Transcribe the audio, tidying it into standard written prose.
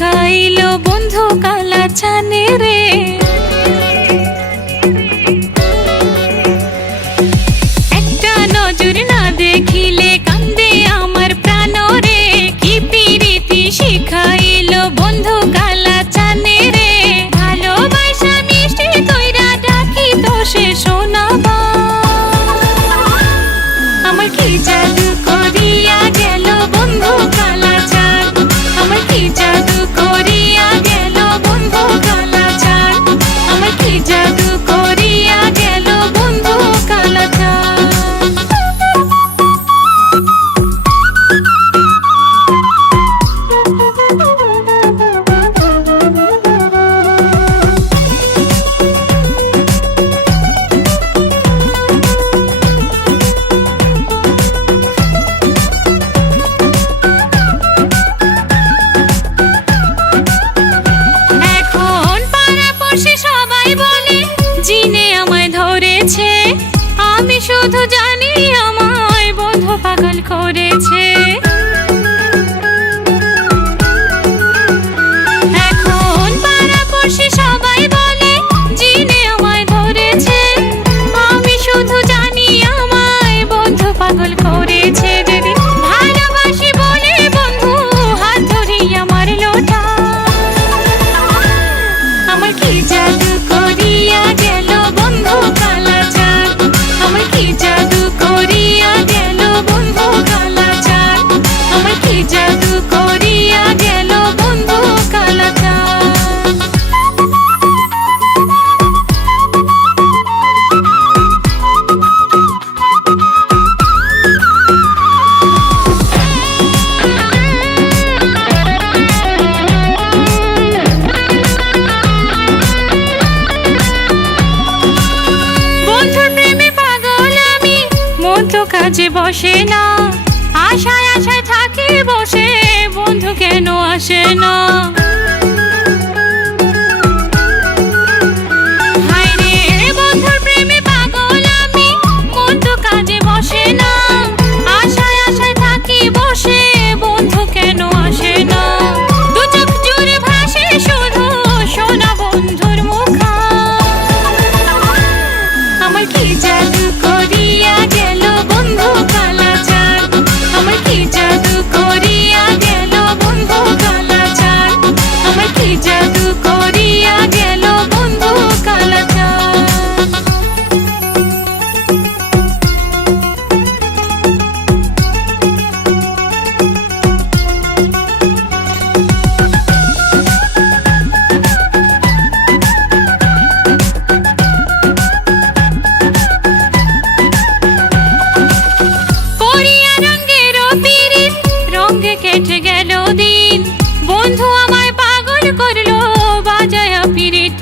শিখাইলো বন্ধু কালা চানে রে। একটা নজর না দেখিলে কান্দে আমার প্রাণ রে। কি প্রীতি শিখাইলো বন্ধু কালা চানে রে। ভালোবাসা মিষ্টি কইরা ডাকি তো সে শোনাবা। আমার কি জাদু করিয়া গেল বন্ধু কালা চান। আমার কি জাদু করিয়া গেল বন্ধু কালা চান। আমার কি জাদু করিয়া গেল বন্ধু কালা চান। জিনে আমায় ধরেছে, আমি শুধু জানি আমায় বন্ধু পাগল করেছে। এখন পাড়াপড়শি সবাই বলে জিনে আমায় ধরেছে, আমি শুধু জানি আমায় বন্ধু পাগল করেছে। যেদিন ভালোবাসি বলে বন্ধু হাত ধরিয়া মারলো টা। আমার কি জাদু করিয়া গেল বন্ধু কালা চান। আমার কি জাদু করিয়া গেল বন্ধু কালা চান। আমার কি জাদু করিয়া গেল বন্ধু কালা চান। বন্ধুর প্রেমে পাগল আমি, মন তো কাজে বসে না। আশায় আশায় থাকি বসে, বন্ধু কেন আসে না। হায় রে বন্ধুর প্রেমে পাগল আমি, মন তো কাজে বসে না। আশায় আশায় থাকি বসে, বন্ধু কেন আসে না। দু চোখ জুড়ে ভাসে শুধু সোনা বন্ধুর মুখা। আমার কি জাদু করিয়া গেল বন্ধু কালা চান। আমার কি জাদু করিয়া গেল বন্ধু কালা চান। আমার কি জাদু করিয়া গেল বন্ধু কালা চান। করিয়া রঙের পিরিত রঙে কেটে গেল দিন। বন্ধু আমায় পাগল করলো বাজায়া পিরিত